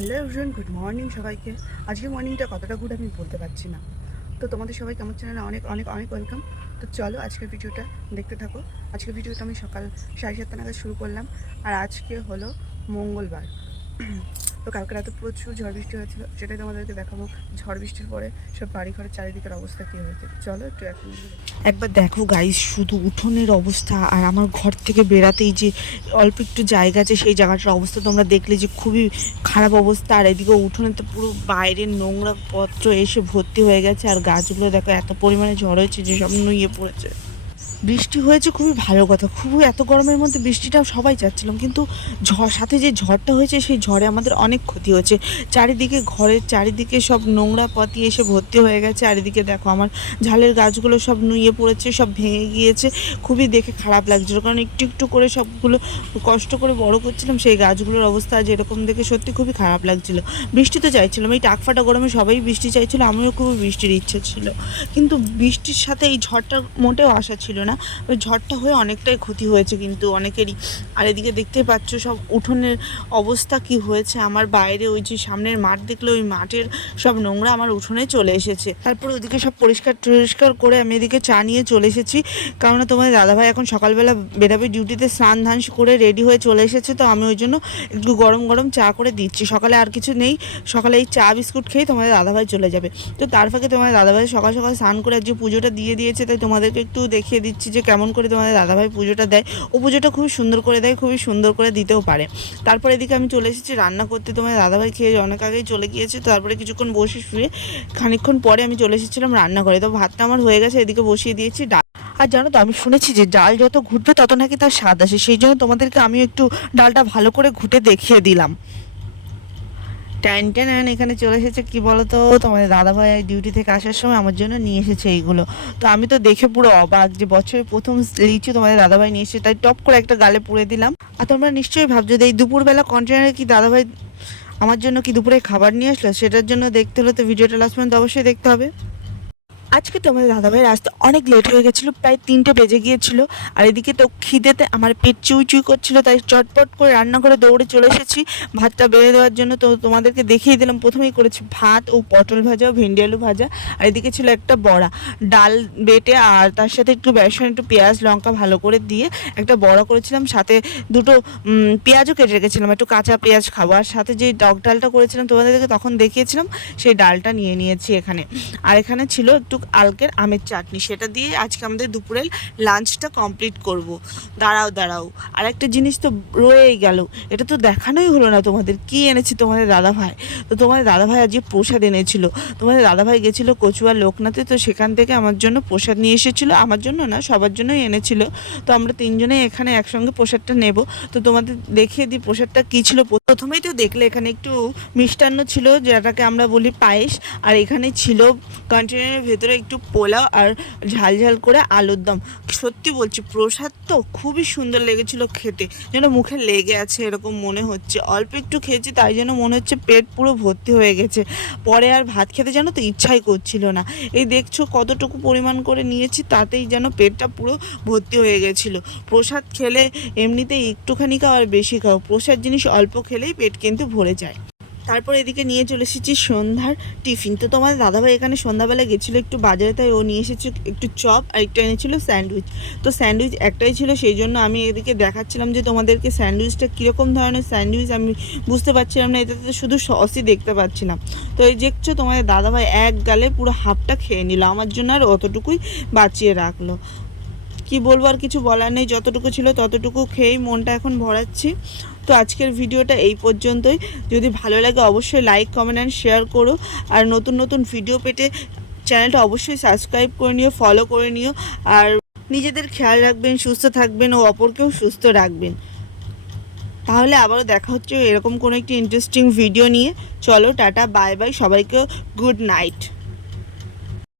Hello everyone, good morning সবাইকে। আজকে মর্নিংটা কতটা গুড আমি বলতে পারছি না। তো তোমাদের সবাইকে আমার চ্যানেলে অনেক অনেক অনেক ওয়েলকাম। তো চলো আজকের ভিডিওটা দেখতে থাকো। আজকের ভিডিওটা আমি সকাল 7:30 নাগাদ শুরু করলাম। আর আজকে হলো মঙ্গলবার। তো কালকে রাতে প্রচুর ঝড় বৃষ্টি হয়েছিল, সেটাই তোমাদেরকে দেখাবো। ঝড় বৃষ্টির পরে সব বাড়ি ঘরের চারিদিকের অবস্থা কী হয়েছে চলো একটু একবার দেখো গাইস, শুধু উঠোনের অবস্থা আর আমার ঘর থেকে বেরাতেই যে অল্প একটু জায়গা আছে সেই জায়গাটার অবস্থা তোমরা দেখলে যে খুবই খারাপ অবস্থা। আর এদিকে উঠোনে তো পুরো বাইরের নোংরা পত্র এসে ভর্তি হয়ে গেছে। আর গাছগুলো দেখো এত পরিমাণে ঝড় হয়েছে যে সব নুয়ে পড়েছে। বৃষ্টি হয়েছে খুবই ভালো কথা, খুবই এত গরমের মধ্যে বৃষ্টিটাও সবাই চাচ্ছিলাম, কিন্তু সাথে যে ঝড়টা হয়েছে সেই ঝড়ে আমাদের অনেক ক্ষতি হয়েছে। চারিদিকে ঘরের চারিদিকে সব নোংরা পাতি এসে ভর্তি হয়ে গেছে। আর এদিকে দেখো আমার ঝালের গাছগুলো সব নুয়ে পড়েছে, সব ভেঙে গিয়েছে। খুবই দেখে খারাপ লাগছিল, কারণ একটু একটু করে সবগুলো কষ্ট করে বড় করছিলাম। সেই গাছগুলোর অবস্থা আজ এরকম দেখে সত্যি খুবই খারাপ লাগছিল। বৃষ্টি তো চাইছিলাম, এই টাকফাটা গরমে সবাই বৃষ্টি চাইছিল, আমিও খুবই বৃষ্টির ইচ্ছে ছিল, কিন্তু বৃষ্টির সাথে এই ঝড়টা মোটেও আশা ছিল না। ওই ঝড়টা হয়ে অনেকটাই ক্ষতি হয়েছে কিন্তু অনেকেরই। আর এদিকে দেখতেই পাচ্ছ সব উঠোনের অবস্থা কি হয়েছে। আমার বাইরে ওই যে সামনের মাঠ দেখলে ওই মাঠের সব নোংরা আমার উঠোনে চলে এসেছে। তারপর ওইদিকে সব পরিষ্কার করে আমি এদিকে চা নিয়ে চলে এসেছি, কারণ তোমাদের দাদাভাই এখন সকালবেলা বেরাবে ডিউটিতে, স্নান ধান করে রেডি হয়ে চলে এসেছে। তো আমি ওই জন্য একটু গরম গরম চা করে দিচ্ছি। সকালে আর কিছু নেই, সকালে এই চা বিস্কুট খেয়েই তোমাদের দাদাভাই চলে যাবে। তো তার ফাঁকে তোমাদের দাদাভাই সকাল সকাল স্নান করে আজকে পুজোটা দিয়ে দিয়েছে, তাই তোমাদেরকে একটু দেখিয়ে দিচ্ছি যে কেমন করে তোমাদের দাদাভাই পুজোটা দেয়। ও পুজোটা খুবই সুন্দর করে দেয়, খুবই সুন্দর করে দিতেও পারে। তারপর এদিকে আমি চলে এসেছি রান্না করতে। তোমাদের দাদাভাই খেয়ে অনেক আগেই চলে গিয়েছে। তো তারপরে কিছুক্ষণ বসে শুয়ে খানিকক্ষণ পরে আমি চলে এসেছিলাম রান্না করে। তো ভাতটা আমার হয়ে গেছে, এদিকে বসিয়ে দিয়েছি ডাল। আর জানো তো, আমি শুনেছি যে ডাল যত ঘুটবে তত নাকি তার স্বাদ আসে, সেই জন্য তোমাদেরকে আমি একটু ডালটা ভালো করে ঘুটে দেখিয়ে দিলাম। ট্যান এখানে চলে এসেছে কি বলতো, তোমাদের দাদাভাই ডিউটি থেকে আসার সময় আমার জন্য নিয়ে এসেছে এইগুলো। তো আমি তো দেখে পুরো অবাক যে বছরের প্রথম লিচু তোমাদের দাদাভাই নিয়ে এসেছে, তাই টপ করে একটা গালে পুড়ে দিলাম। আর তোমরা নিশ্চয়ই ভাবছো যে এই দুপুরবেলা কন্টেনারে কি দাদাভাই আমার জন্য কি দুপুরে খাবার নিয়ে আসলো, সেটার জন্য দেখতে হলে তো ভিডিওটা লাস্ট পর্যন্ত অবশ্যই দেখতে হবে। আজকে তোমাদের দাদাভাইয়ের আসতে অনেক লেট হয়ে গেছিলো, প্রায় 3টে বেজে গিয়েছিলো। আর এদিকে তো খিদেতে আমার পেট চুই করছিলো, তাই চটপট করে রান্না করে দৌড়ে চলে এসেছি ভাতটা বেড়ে দেওয়ার জন্য। তো তোমাদেরকে দেখিয়ে দিলাম, প্রথমেই করেছি ভাত ও পটল ভাজা ও ভেন্ডি আলু ভাজা। আর এদিকে ছিল একটা বড়া, ডাল বেটে আর তার সাথে একটু বেসন, একটু পেঁয়াজ লঙ্কা ভালো করে দিয়ে একটা বড়া করেছিলাম। সাথে দুটো পেঁয়াজও কেটে রেখেছিলাম, একটু কাঁচা পেঁয়াজ খাবো। আর সাথে যে টক ডালটা করেছিলাম তোমাদেরকে তখন দেখিয়েছিলাম, সেই ডালটা নিয়ে নিয়েছি এখানে। আর এখানে ছিল একটু আলকের আমের চাটনি, সেটা দিয়ে আজকে আমাদের দুপুরের লাঞ্চটা কমপ্লিট করব। দাঁড়াও, আর একটা জিনিস তো রয়েই গেল, এটা তো দেখানোই হলো না তোমাদের, কি এনেছি তোমাদের দাদাভাই। তো তোমাদের দাদাভাই আজকে প্রসাদ এনেছিল। তোমাদের দাদাভাই গেছিলো কচুয়ার লোকনাথে, তো সেখান থেকে আমার জন্য প্রসাদ নিয়ে এসেছিলো। আমার জন্য না, সবার জন্যই এনেছিল। তো আমরা তিনজনেই এখানে একসঙ্গে প্রসাদটা নেব। তো তোমাদের দেখিয়ে দিই প্রসাদটা কী ছিল। প্রথমেই তো দেখলে এখানে একটু মিষ্টান্ন ছিল, যেটাকে আমরা বলি পায়েস। আর এখানে ছিল কন্টেনারের ভেতরে একটু পোলাও আর ঝাল করে আলুর দম। সত্যি বলছি, প্রসাদ তো খুবই সুন্দর লেগেছিল খেতে, যেন মুখে লেগে আছে এরকম মনে হচ্ছে। অল্প একটু খেয়েছি, তাই যেন মনে হচ্ছে পেট পুরো ভর্তি হয়ে গেছে। পরে আর ভাত খেতে যেন তো ইচ্ছাই করছিল না। এই দেখছো কতটুকু পরিমাণ করে নিয়েছি, তাতেই যেন পেটটা পুরো ভর্তি হয়ে গেছিলো। প্রসাদ খেলে এমনিতেই একটুখানি খাও আর বেশি খাও, প্রসাদ জিনিস অল্প খেলেই পেট কিন্তু ভরে যায়। তারপর এদিকে নিয়ে চলে এসেছি সন্ধ্যার টিফিন। তো তোমাদের দাদাভাই এখানে সন্ধ্যাবেলা গেছিলো একটু বাজারে, তাই ও নিয়ে এসেছে একটু চপ আর একটা এনেছিল স্যান্ডউইচ। তো স্যান্ডউইচ একটাই ছিল, সেই জন্য আমি এদিকে দেখাচ্ছিলাম যে তোমাদেরকে স্যান্ডউইচটা কীরকম ধরনের স্যান্ডউইচ আমি বুঝতে পারছিলাম না, এটাতে তো শুধু সসই দেখতে পাচ্ছিলাম। তো এই দেখছো তোমাদের দাদাভাই এক গালে পুরো হাফটা খেয়ে নিল, আমার জন্য আর অতটুকুই বাঁচিয়ে রাখলো। কি বলবো, আর কিছু বলার নেই, যতটুকু ছিল ততটুকু খেয়েই মনটা এখন ভরাচ্ছি। তো আজকের ভিডিওটা এই পর্যন্তই। যদি ভালো লাগে অবশ্যই লাইক কমেন্ট অ্যান্ড শেয়ার করো। আর নতুন ভিডিও পেতে চ্যানেলটা অবশ্যই সাবস্ক্রাইব করে নিও, ফলো করে নিও। আর নিজেদের খেয়াল রাখবেন, সুস্থ থাকবেন ও অপরকেও সুস্থ রাখবেন। তাহলে আবারও দেখা হচ্ছে এরকম কোনো একটি ইন্টারেস্টিং ভিডিও নিয়ে। চলো টাটা, বাই বাই, সবাইকে গুড নাইট।